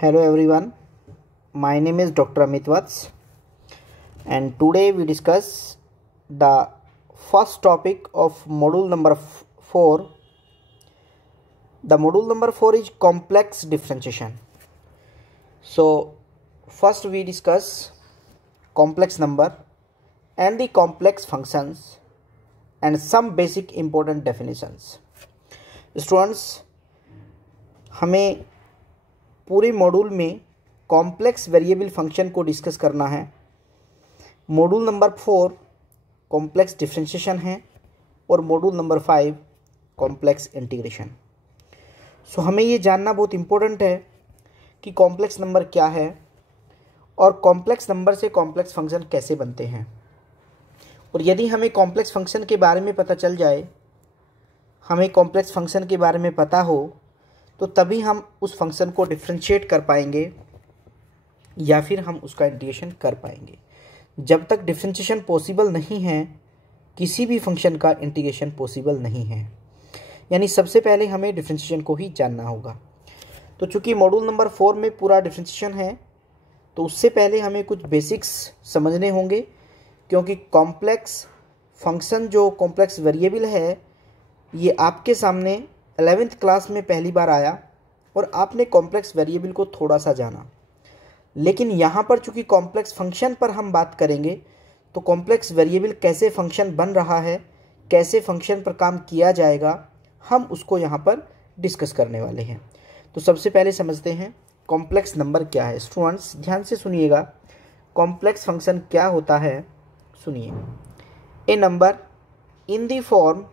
Hello everyone, my name is Dr. Amit Vats and today we discuss the first topic of module number 4. The module number 4 is complex differentiation. So first we discuss complex number and the complex functions and some basic important definitions. Students, हमें पूरे module में complex variable function को discuss करना है। Module number 4 complex differentiation है और module number 5 complex integration. सो हमें ये जानना बहुत इम्पोर्टेंट है कि कॉम्प्लेक्स नंबर क्या है और कॉम्प्लेक्स नंबर से कॉम्प्लेक्स फंक्शन कैसे बनते हैं। और यदि हमें कॉम्प्लेक्स फंक्शन के बारे में पता चल जाए, हमें कॉम्प्लेक्स फंक्शन के बारे में पता हो, तो तभी हम उस फंक्शन को डिफरेंशिएट कर पाएंगे या फिर हम उसका इंटीग्रेशन कर पाएंगे। जब तक डिफरेंशिएशन पॉसिबल नहीं है, किसी भी फंक्शन का इंटीग्रेशन पॉसिबल नहीं है। यानी सबसे पहले हमें डिफरेंशिएशन को ही जानना होगा। तो चूंकि मॉड्यूल नंबर 4 में पूरा डिफरेंशिएशन है, तो उससे पहले हमें कुछ बेसिक्स समझने होंगे, क्योंकि कॉम्प्लेक्स फंक्शन जो कॉम्प्लेक्स वेरिएबल है, ये आपके सामने 11th क्लास में पहली बार आया और आपने कॉम्प्लेक्स वेरिएबल को थोड़ा सा जाना। लेकिन यहाँ पर चूंकि कॉम्प्लेक्स फंक्शन पर हम बात करेंगे, तो कॉम्प्लेक्स वेरिएबल कैसे फंक्शन बन रहा है, कैसे फंक्शन पर काम किया जाएगा, हम उसको यहाँ पर डिस्कस करने वाले हैं। तो सबसे पहले समझते हैं कॉम्प्लेक्स नंबर क्या है। स्टूडेंट्स ध्यान से सुनिएगा, कॉम्प्लेक्स फंक्शन क्या होता है सुनिए। A number in the form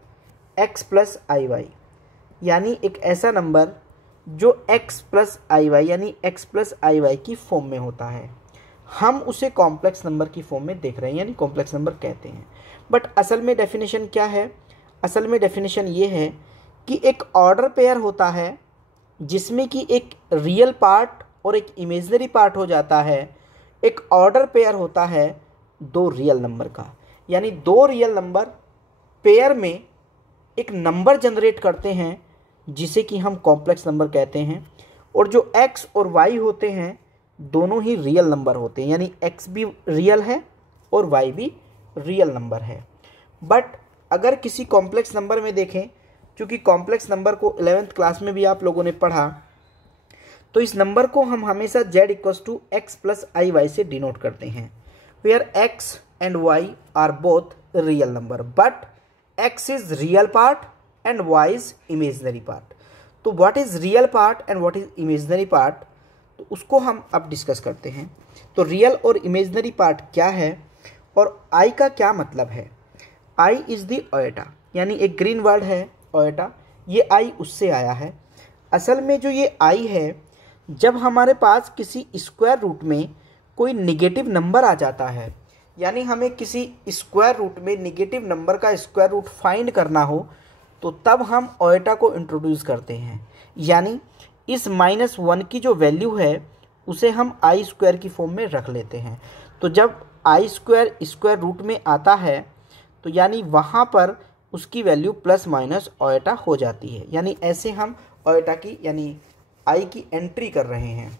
x plus I Y, यानी एक ऐसा नंबर जो x प्लस आई वाई यानी x प्लस आई वाई की फॉर्म में होता है, हम उसे कॉम्प्लेक्स नंबर की फॉर्म में देख रहे हैं, यानी कॉम्प्लेक्स नंबर कहते हैं। बट असल में डेफिनेशन क्या है? असल में डेफिनेशन ये है कि एक ऑर्डर पेयर होता है जिसमें कि एक रियल पार्ट और एक इमेजिनरी पार्ट हो जाता है। एक ऑर्डर पेयर होता है दो रियल नंबर का, यानी दो रियल नंबर पेयर में एक नंबर जनरेट करते हैं जिसे कि हम कॉम्प्लेक्स नंबर कहते हैं। और जो x और y होते हैं दोनों ही रियल नंबर होते हैं, यानी x भी रियल है और y भी रियल नंबर है। बट अगर किसी कॉम्प्लेक्स नंबर में देखें, क्योंकि कॉम्प्लेक्स नंबर को 11th क्लास में भी आप लोगों ने पढ़ा, तो इस नंबर को हम हमेशा z equals to x plus I y से डिनोट करते हैं, where x and y are both real number, but x is real part and y is imaginary part। तो what is real part and what is imaginary part, तो उसको हम अब discuss करते हैं। तो रियल और इमेजिनरी पार्ट क्या है और I का क्या मतलब है? I is the iota, यानी एक ग्रीन वर्ड है iota, ये I उससे आया है। असल में जो ये I है, जब हमारे पास किसी स्क्वायर रूट में कोई निगेटिव नंबर आ जाता है, यानी हमें किसी स्क्वायर रूट में निगेटिव नंबर का स्क्वायर रूट फाइंड करना हो, तो तब हम ओएटा को इंट्रोड्यूस करते हैं। यानी इस -1 की जो वैल्यू है उसे हम आई स्क्वायर की फॉर्म में रख लेते हैं। तो जब आई स्क्वायर स्क्वायर रूट में आता है, तो यानी वहाँ पर उसकी वैल्यू प्लस माइनस ओएटा हो जाती है। यानी ऐसे हम ओएटा की यानी आई की एंट्री कर रहे हैं।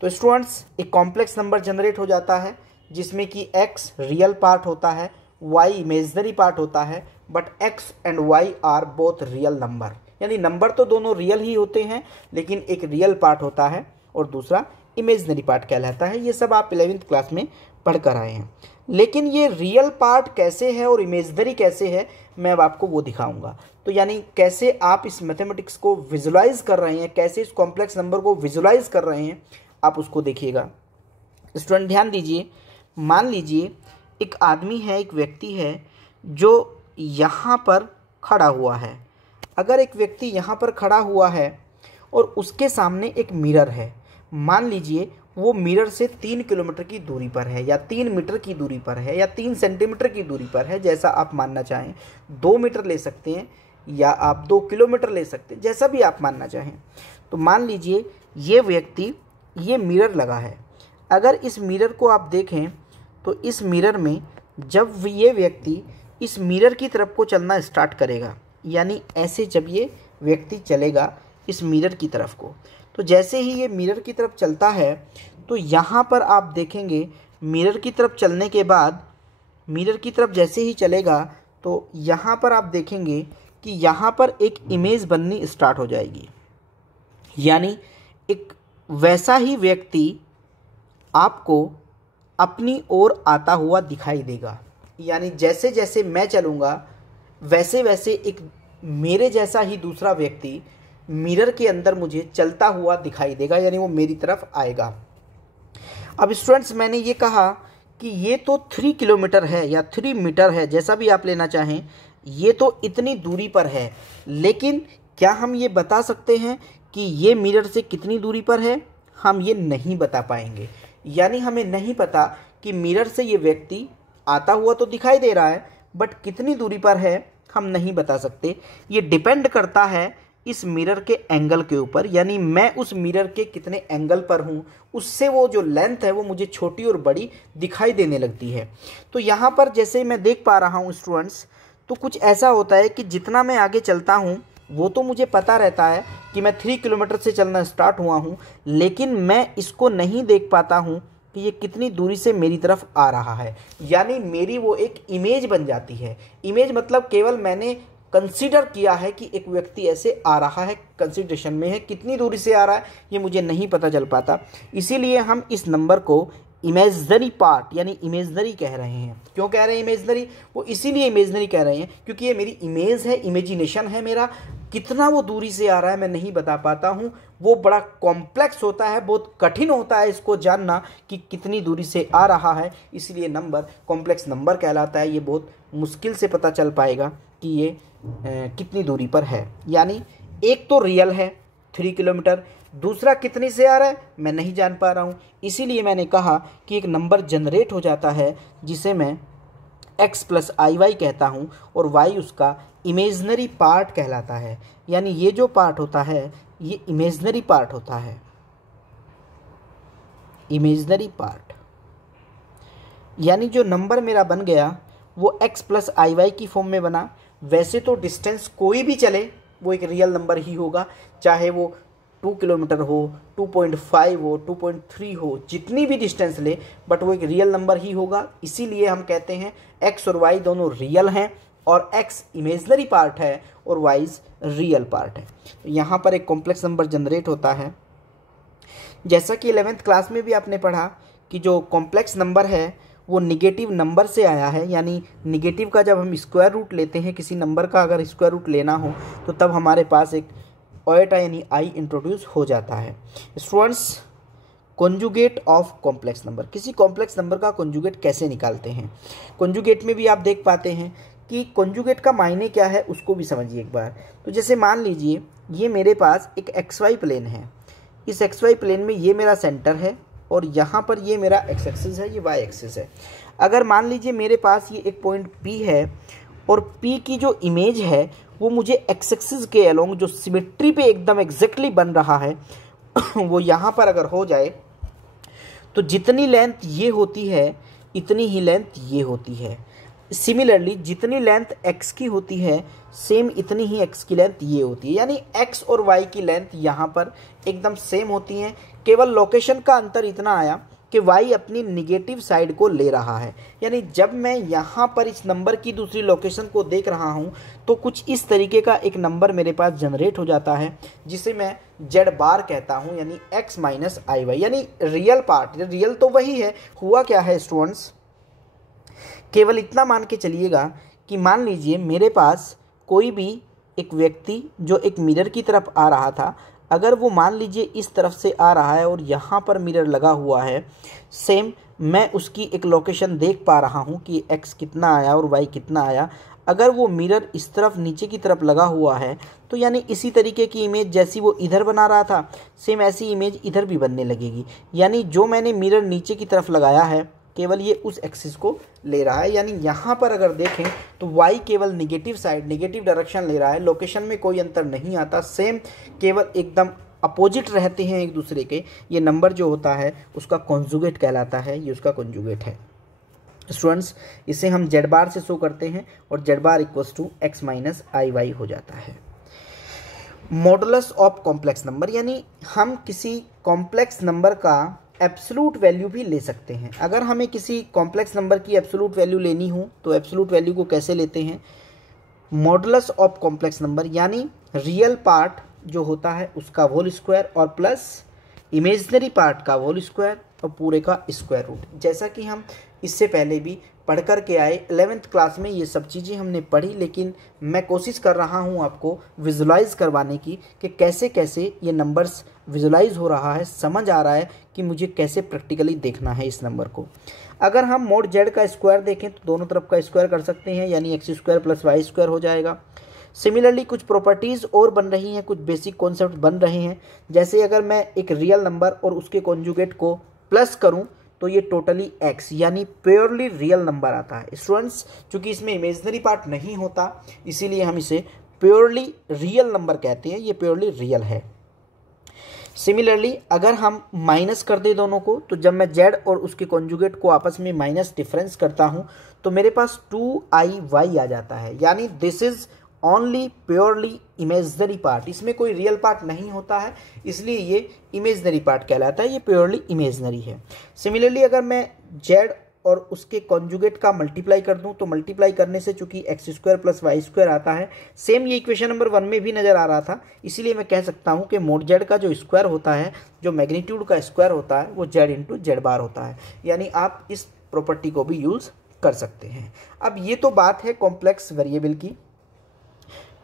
तो स्टूडेंट्स एक कॉम्प्लेक्स नंबर जनरेट हो जाता है जिसमें कि x रियल पार्ट होता है, y इमेजिनरी पार्ट होता है, but x and y are both real number, यानी नंबर तो दोनों रियल ही होते हैं, लेकिन एक रियल पार्ट होता है और दूसरा इमेजिनरी पार्ट कहलाता है। ये सब आप 11th क्लास में पढ़ कर आए हैं। लेकिन ये रियल पार्ट कैसे है और इमेजिनरी कैसे है, मैं अब आपको वो दिखाऊंगा। तो यानी कैसे आप इस मैथमेटिक्स को विजुलाइज कर रहे हैं, कैसे इस कॉम्प्लेक्स नंबर को विजुलाइज कर रहे हैं, आप उसको देखिएगा। स्टूडेंट ध्यान दीजिए, मान लीजिए एक आदमी है, एक व्यक्ति है जो यहाँ पर खड़ा हुआ है। अगर एक व्यक्ति यहाँ पर खड़ा हुआ है और उसके सामने एक मिरर है, मान लीजिए वो मिरर से 3 किलोमीटर की दूरी पर है, या 3 मीटर की दूरी पर है, या 3 सेंटीमीटर की दूरी पर है, जैसा आप मानना चाहें। 2 मीटर ले सकते हैं या आप 2 किलोमीटर ले सकते हैं, जैसा भी आप मानना चाहें। तो मान लीजिए ये व्यक्ति, ये मिरर लगा है। अगर इस मिरर को आप देखें, तो इस मिरर में जब ये व्यक्ति इस मिरर की तरफ को चलना स्टार्ट करेगा, यानी ऐसे जब ये व्यक्ति चलेगा, इस मिरर की तरफ को। तो जैसे ही ये मिरर की तरफ चलता है तो यहाँ पर आप देखेंगे मिरर की तरफ चलने के बाद, मिरर की तरफ जैसे ही चलेगा तो यहाँ पर आप देखेंगे कि यहाँ पर एक इमेज बननी स्टार्ट हो जाएगी। यानी एक वैसा ही व्यक्ति आपको अपनी ओर आता हुआ दिखाई देगा। यानी जैसे जैसे मैं चलूँगा वैसे वैसे एक मेरे जैसा ही दूसरा व्यक्ति मिरर के अंदर मुझे चलता हुआ दिखाई देगा, यानी वो मेरी तरफ आएगा। अब स्टूडेंट्स, मैंने ये कहा कि ये तो 3 किलोमीटर है या 3 मीटर है, जैसा भी आप लेना चाहें, ये तो इतनी दूरी पर है। लेकिन क्या हम ये बता सकते हैं कि ये मिरर से कितनी दूरी पर है? हम ये नहीं बता पाएंगे। यानी हमें नहीं पता कि मिरर से ये व्यक्ति आता हुआ तो दिखाई दे रहा है, बट कितनी दूरी पर है हम नहीं बता सकते। ये डिपेंड करता है इस मिरर के एंगल के ऊपर, यानी मैं उस मिरर के कितने एंगल पर हूँ, उससे वो जो लेंथ है वो मुझे छोटी और बड़ी दिखाई देने लगती है। तो यहाँ पर जैसे मैं देख पा रहा हूँ स्टूडेंट्स, तो कुछ ऐसा होता है कि जितना मैं आगे चलता हूँ वो तो मुझे पता रहता है कि मैं 3 किलोमीटर से चलना स्टार्ट हुआ हूँ, लेकिन मैं इसको नहीं देख पाता हूँ कि ये कितनी दूरी से मेरी तरफ आ रहा है। यानी मेरी वो एक इमेज बन जाती है। इमेज मतलब केवल मैंने कंसीडर किया है कि एक व्यक्ति ऐसे आ रहा है, कंसीडरेशन में है, कितनी दूरी से आ रहा है ये मुझे नहीं पता चल पाता। इसीलिए हम इस नंबर को इमेजनरी पार्ट यानी इमेजनरी कह रहे हैं। क्यों कह रहे हैं इमेजनरी? वो इसीलिए इमेजनरी कह रहे हैं क्योंकि ये मेरी इमेज है, इमेजिनेशन है मेरा। कितना वो दूरी से आ रहा है मैं नहीं बता पाता हूँ। वो बड़ा कॉम्प्लेक्स होता है, बहुत कठिन होता है इसको जानना कि कितनी दूरी से आ रहा है। इसलिए नंबर कॉम्प्लेक्स नंबर कहलाता है। ये बहुत मुश्किल से पता चल पाएगा कि ये कितनी दूरी पर है। यानी एक तो रियल है 3 किलोमीटर, दूसरा कितनी से आ रहा है मैं नहीं जान पा रहा हूँ। इसीलिए मैंने कहा कि एक नंबर जनरेट हो जाता है जिसे मैं x + iy कहता हूँ और y उसका इमेजनरी पार्ट कहलाता है। यानी ये जो पार्ट होता है ये इमेजनरी पार्ट होता है, इमेजनरी पार्ट। यानी जो नंबर मेरा बन गया वो x + iy की फॉर्म में बना। वैसे तो डिस्टेंस कोई भी चले वो एक रियल नंबर ही होगा, चाहे वो 2 किलोमीटर हो, 2.5 हो, 2.3 हो, जितनी भी डिस्टेंस ले, बट वो एक रियल नंबर ही होगा। इसीलिए हम कहते हैं x और y दोनों रियल हैं और x इमेजनरी पार्ट है और y रियल पार्ट है। तो यहाँ पर एक कॉम्प्लेक्स नंबर जनरेट होता है। जैसा कि 11th क्लास में भी आपने पढ़ा कि जो कॉम्प्लेक्स नंबर है वो निगेटिव नंबर से आया है। यानी निगेटिव का जब हम स्क्वायर रूट लेते हैं, किसी नंबर का अगर स्क्वायर रूट लेना हो तो तब हमारे पास एक ओएटा यानी आई इंट्रोड्यूस हो जाता है। Students, conjugate of complex number, किसी कॉम्प्लेक्स नंबर का कॉन्जुगेट कैसे निकालते हैं? कॉन्जुगेट में भी आप देख पाते हैं कि कॉन्जुगेट का मायने क्या है उसको भी समझिए एक बार। तो जैसे मान लीजिए ये मेरे पास एक XY प्लेन है, इस XY प्लेन में ये मेरा सेंटर है और यहाँ पर ये मेरा x एक्सिस है, ये y एक्सिस है। अगर मान लीजिए मेरे पास ये एक पॉइंट P है और P की जो इमेज है वो मुझे x एक्सिस के अलोंग जो सिमेट्री पे एकदम एग्जैक्टली बन रहा है वो यहाँ पर अगर हो जाए तो जितनी लेंथ ये होती है इतनी ही लेंथ ये होती है। सिमिलरली जितनी लेंथ x की होती है सेम इतनी ही x की लेंथ ये होती है। यानी x और y की लेंथ यहाँ पर एकदम सेम होती हैं। केवल लोकेशन का अंतर इतना आया कि y अपनी निगेटिव साइड को ले रहा है। यानी जब मैं यहाँ पर इस नंबर की दूसरी लोकेशन को देख रहा हूँ तो कुछ इस तरीके का एक नंबर मेरे पास जनरेट हो जाता है जिसे मैं z बार कहता हूँ, यानी x - iy। यानी रियल पार्ट, रियल तो वही है। हुआ क्या है स्टूडेंट्स, केवल इतना मान के चलिएगा कि मान लीजिए मेरे पास कोई भी एक व्यक्ति जो एक मिरर की तरफ आ रहा था, अगर वो मान लीजिए इस तरफ से आ रहा है और यहाँ पर मिरर लगा हुआ है, सेम मैं उसकी एक लोकेशन देख पा रहा हूँ कि x कितना आया और y कितना आया। अगर वो मिरर इस तरफ नीचे की तरफ लगा हुआ है तो यानी इसी तरीके की इमेज जैसी वो इधर बना रहा था सेम ऐसी इमेज इधर भी बनने लगेगी। यानी जो मैंने मिरर नीचे की तरफ लगाया है केवल ये उस एक्सिस को ले रहा है। यानी यहाँ पर अगर देखें तो y केवल निगेटिव साइड, निगेटिव डायरेक्शन ले रहा है। लोकेशन में कोई अंतर नहीं आता, सेम केवल एकदम अपोजिट रहते हैं एक दूसरे के। ये नंबर जो होता है उसका कॉन्जुगेट कहलाता है, ये उसका कॉन्जुगेट है। स्टूडेंट्स, इसे हम z बार से शो करते हैं और z बार = x - iy हो जाता है। मॉडुलस ऑफ कॉम्प्लेक्स नंबर, यानी हम किसी कॉम्प्लेक्स नंबर का एब्सोलूट वैल्यू भी ले सकते हैं। अगर हमें किसी कॉम्प्लेक्स नंबर की एब्सोलूट वैल्यू लेनी हो तो एब्सोलूट वैल्यू को कैसे लेते हैं, मॉडुलस ऑफ कॉम्प्लेक्स नंबर, यानी रियल पार्ट जो होता है उसका होल स्क्वायर और प्लस इमेजिनरी पार्ट का होल स्क्वायर और पूरे का स्क्वायर रूट। जैसा कि हम इससे पहले भी पढ़ कर के आए 11th क्लास में, ये सब चीज़ें हमने पढ़ी, लेकिन मैं कोशिश कर रहा हूँ आपको विजुलाइज करवाने की कि कैसे कैसे ये नंबर्स विजुलाइज हो रहा है, समझ आ रहा है कि मुझे कैसे प्रैक्टिकली देखना है इस नंबर को। अगर हम मोड जेड का स्क्वायर देखें तो दोनों तरफ का स्क्वायर कर सकते हैं, यानी x square plus y square हो जाएगा। सिमिलरली कुछ प्रॉपर्टीज़ और बन रही हैं, कुछ बेसिक कॉन्सेप्ट बन रहे हैं। जैसे अगर मैं एक रियल नंबर और उसके कॉन्जुगेट को प्लस करूं तो ये टोटली एक्स यानी प्योरली रियल नंबर आता है। स्टूडेंट्स, चूंकि इसमें इमेजिनरी पार्ट नहीं होता इसीलिए हम इसे प्योरली रियल नंबर कहते हैं, ये प्योरली रियल है। सिमिलरली अगर हम माइनस कर दें दोनों को, तो जब मैं जेड और उसके कॉन्जुगेट को आपस में माइनस डिफरेंस करता हूं तो मेरे पास 2iy आ जाता है, यानी this is only purely imaginary part. इसमें कोई रियल पार्ट नहीं होता है, इसलिए ये इमेजनरी पार्ट कहलाता है, ये प्योरली इमेजनरी है। सिमिलरली अगर मैं जेड और उसके कॉन्जुगेट का मल्टीप्लाई कर दूं तो मल्टीप्लाई करने से चूंकि x square plus y square आता है, सेम ये इक्वेशन नंबर 1 में भी नज़र आ रहा था, इसीलिए मैं कह सकता हूं कि मोड जेड का जो स्क्वायर होता है, जो मैग्नीट्यूड का स्क्वायर होता है, वो जेड इंटू जेड बार होता है। यानी आप इस प्रॉपर्टी को भी यूज़ कर सकते हैं। अब ये तो बात है कॉम्प्लेक्स वेरिएबल की।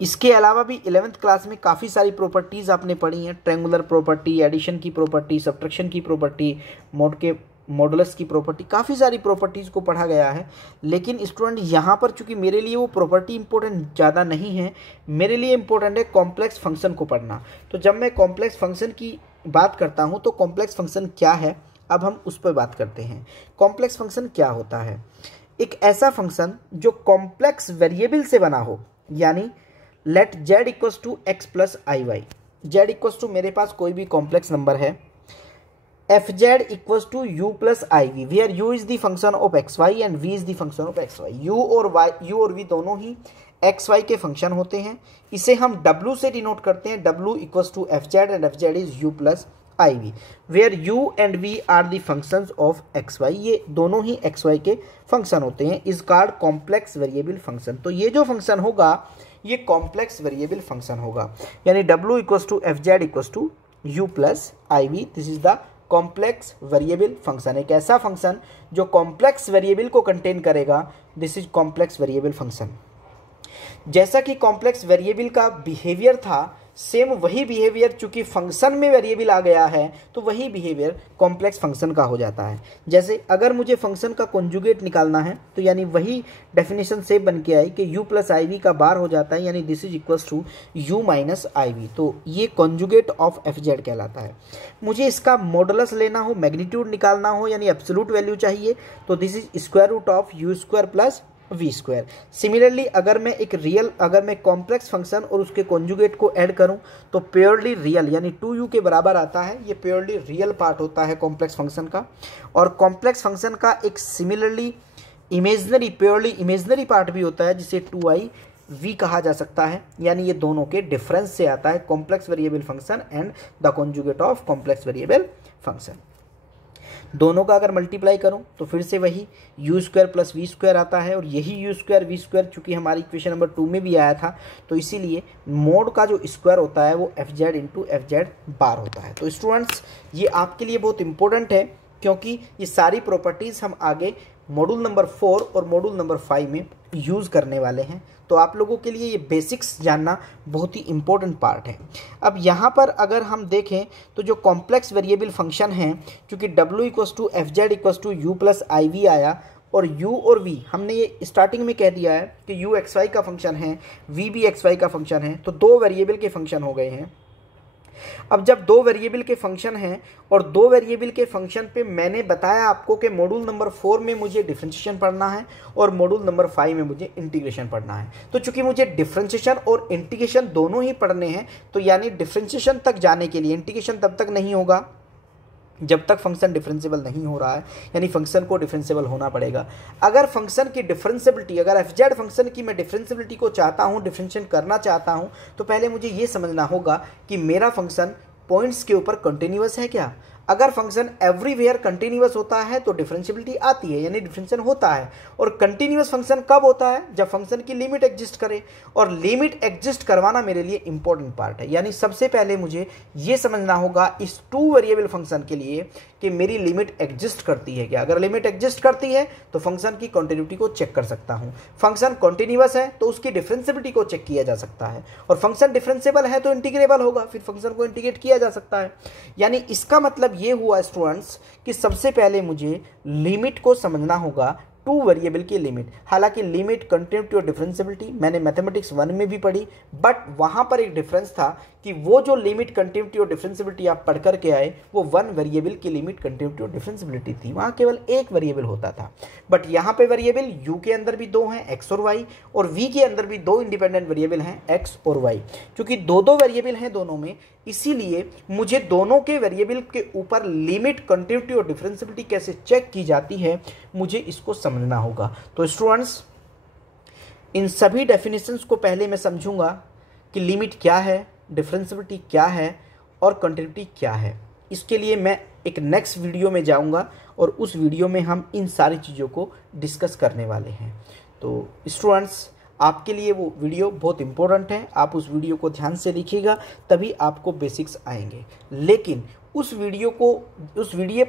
इसके अलावा भी 11th क्लास में काफ़ी सारी प्रॉपर्टीज़ आपने पढ़ी हैं, ट्रायंगुलर प्रॉपर्टी, एडिशन की प्रॉपर्टी, सब्ट्रैक्शन की प्रॉपर्टी, मॉडुलस की प्रॉपर्टी, काफ़ी सारी प्रॉपर्टीज़ को पढ़ा गया है। लेकिन स्टूडेंट यहाँ पर चूंकि मेरे लिए वो प्रॉपर्टी इंपॉर्टेंट ज़्यादा नहीं है, मेरे लिए इंपॉर्टेंट है कॉम्प्लेक्स फंक्शन को पढ़ना। तो जब मैं कॉम्प्लेक्स फंक्शन की बात करता हूँ तो कॉम्प्लेक्स फंक्शन क्या है, अब हम उस पर बात करते हैं। कॉम्प्लेक्स फंक्शन क्या होता है? एक ऐसा फंक्शन जो कॉम्प्लेक्स वेरिएबल से बना हो, यानी let z equals to x plus I y. Z equals to मेरे पास कोई भी कॉम्प्लेक्स नंबर है, f z equals to u plus i v, where u is the function of x y and v is the function of x y. U और v दोनों ही x y के function होते हैं। इसे हम डब्ल्यू से डिनोट करते हैं, डब्ल्यू equals to f z and F z is u plus i v, where u and v are the functions of x y. ये दोनों ही एक्स वाई के फंक्शन होते हैं, is called complex variable function. तो ये जो फंक्शन होगा ये कॉम्प्लेक्स वेरिएबल फंक्शन होगा, यानी डब्ल्यू equals to f z equals to u plus i v, this is the complex variable function. एक ऐसा फंक्शन जो कॉम्प्लेक्स वेरिएबल को कंटेन करेगा, this is complex variable function. जैसा कि कॉम्प्लेक्स वेरिएबल का बिहेवियर था, सेम वही बिहेवियर चूंकि फंक्शन में वेरिएबल आ गया है तो वही बिहेवियर कॉम्प्लेक्स फंक्शन का हो जाता है। जैसे अगर मुझे फंक्शन का कॉन्जुगेट निकालना है तो यानी वही डेफिनेशन से बन के आई कि u प्लस आई वी का बार हो जाता है, यानी this is equals to u minus i v. तो ये कॉन्जुगेट ऑफ एफ जेड कहलाता है। मुझे इसका मॉडुलस लेना हो, मैग्नीट्यूड निकालना हो, यानी एब्सोल्यूट वैल्यू चाहिए, तो this is square root of u square plus v square. Similarly अगर मैं कॉम्प्लेक्स फंक्शन और उसके कॉन्जुगेट को ऐड करूं तो प्योरली रियल यानी 2u के बराबर आता है। ये प्योरली रियल पार्ट होता है कॉम्प्लेक्स फंक्शन का। और कॉम्प्लेक्स फंक्शन का एक सिमिलरली प्योरली इमेजनरी पार्ट भी होता है जिसे 2iv कहा जा सकता है, यानी ये दोनों के डिफरेंस से आता है complex variable function and the conjugate of complex variable function. दोनों का अगर मल्टीप्लाई करूं तो फिर से वही u square plus v square आता है, और यही यू स्क्वायर वी स्क्वायर चूंकि हमारी इक्वेशन नंबर 2 में भी आया था, तो इसीलिए मोड का जो स्क्वायर होता है वो F Z into F Z bar होता है। तो स्टूडेंट्स ये आपके लिए बहुत इंपॉर्टेंट है, क्योंकि ये सारी प्रॉपर्टीज़ हम आगे मॉड्यूल नंबर 4 और मॉड्यूल नंबर 5 में यूज़ करने वाले हैं। तो आप लोगों के लिए ये बेसिक्स जानना बहुत ही इम्पोर्टेंट पार्ट है। अब यहाँ पर अगर हम देखें तो जो कॉम्प्लेक्स वेरिएबल फंक्शन हैं, चूँकि w equals to f z equals to u plus i v आया, और u और v हमने ये स्टार्टिंग में कह दिया है कि u एक्स वाई का फंक्शन है, v भी एक्स वाई का फंक्शन है, तो दो वेरिएबल के फंक्शन हो गए हैं। अब जब दो वेरिएबल के फंक्शन हैं और दो वेरिएबल के फंक्शन पे मैंने बताया आपको कि मॉड्यूल नंबर 4 में मुझे डिफरेंशिएशन पढ़ना है और मॉड्यूल नंबर 5 में मुझे इंटीग्रेशन पढ़ना है। तो चूंकि मुझे डिफरेंशिएशन और इंटीग्रेशन दोनों ही पढ़ने हैं, तो यानी डिफरेंशिएशन तक जाने के लिए इंटीग्रेशन तब तक नहीं होगा जब तक फंक्शन डिफरेंशिएबल नहीं हो रहा है, यानी फंक्शन को डिफरेंशिएबल होना पड़ेगा। अगर फंक्शन की डिफरेंशिएबिलिटी, अगर एफ जेड फंक्शन की मैं डिफरेंशिएबिलिटी को चाहता हूँ, डिफरेंशिएट करना चाहता हूँ, तो पहले मुझे ये समझना होगा कि मेरा फंक्शन पॉइंट्स के ऊपर कंटिन्यूअस है क्या। अगर फंक्शन एवरीवेयर कंटिन्यूअस होता है तो डिफरेंशिएबिलिटी आती है, यानी डिफरेंशिएशन होता है। और कंटिन्यूअस फंक्शन कब होता है? जब फंक्शन की लिमिट एग्जिस्ट करे, और लिमिट एग्जिस्ट करवाना मेरे लिए इंपॉर्टेंट पार्ट है। यानी सबसे पहले मुझे ये समझना होगा इस 2 वेरिएबल फंक्शन के लिए कि मेरी लिमिट एग्जिस्ट करती है क्या। अगर लिमिट एग्जिस्ट करती है तो फंक्शन की कॉन्टिन्यूटी को चेक कर सकता हूँ। फंक्शन कॉन्टिन्यूअस है तो उसकी डिफरेंशिएबिलिटी को चेक किया जा सकता है, और फंक्शन डिफरेंशिएबल है तो इंटीग्रेबल होगा, फिर फंक्शन को इंटीग्रेट किया जा सकता है। यानी इसका मतलब ये हुआ स्टूडेंट्स कि सबसे पहले मुझे लिमिट को समझना होगा, 2 वेरिएबल की लिमिट। हालांकि लिमिट कंटिन्यूटी और डिफरेंशिएबिलिटी मैंने मैथमेटिक्स 1 में भी पढ़ी, बट वहां पर एक डिफरेंस था कि वो जो लिमिट कंटिन्यूटी और डिफरेंशिएबिलिटी आप पढ़ करके आए वो 1 वेरिएबल की लिमिट कंटिन्यूटी और डिफरेंशिएबिलिटी थी, वहां केवल एक वेरिएबल होता था। बट यहाँ पे वेरिएबल u के अंदर भी 2 हैं, x और y, और v के अंदर भी 2 इंडिपेंडेंट वेरिएबल हैं, x और y। क्योंकि 2 वेरिएबल हैं दोनों में, इसीलिए मुझे दोनों के वेरिएबल के ऊपर लिमिट कंटिन्यूटी और डिफरेंशिएबिलिटी कैसे चेक की जाती है मुझे इसको समझना होगा। तो स्टूडेंट्स, इन सभी डेफिनेशंस को पहले मैं समझूंगा कि लिमिट क्या है, डिफरेंशिएबिलिटी क्या है और कंटिन्यूटी क्या है। इसके लिए मैं एक नेक्स्ट वीडियो में जाऊंगा और उस वीडियो में हम इन सारी चीज़ों को डिस्कस करने वाले हैं। तो स्टूडेंट्स, आपके लिए वो वीडियो बहुत इंपॉर्टेंट है, आप उस वीडियो को ध्यान से देखिएगा, तभी आपको बेसिक्स आएंगे। लेकिन उस वीडियो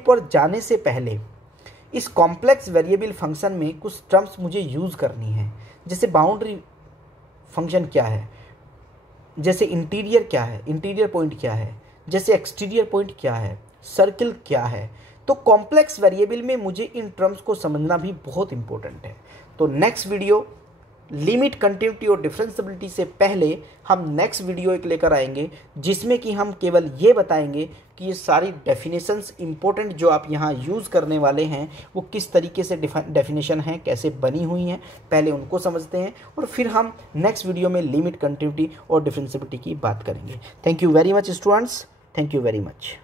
पर जाने से पहले इस कॉम्प्लेक्स वेरिएबल फंक्शन में कुछ टर्म्स मुझे यूज़ करनी है। जैसे बाउंड्री फंक्शन क्या है, जैसे इंटीरियर क्या है, इंटीरियर पॉइंट क्या है, जैसे एक्सटीरियर पॉइंट क्या है, सर्किल क्या है। तो कॉम्प्लेक्स वेरिएबल में मुझे इन टर्म्स को समझना भी बहुत इंपॉर्टेंट है। तो नेक्स्ट वीडियो लिमिट कंटिन्यूटी और डिफरेंशिएबिलिटी से पहले हम नेक्स्ट वीडियो एक लेकर आएंगे, जिसमें कि हम केवल ये बताएंगे कि ये सारी डेफिनेशंस इंपॉर्टेंट जो आप यहाँ यूज़ करने वाले हैं वो किस तरीके से डेफिनेशन हैं, कैसे बनी हुई हैं, पहले उनको समझते हैं, और फिर हम नेक्स्ट वीडियो में लिमिट कंटिन्यूटी और डिफरेंशिएबिलिटी की बात करेंगे। Thank you very much students, thank you very much.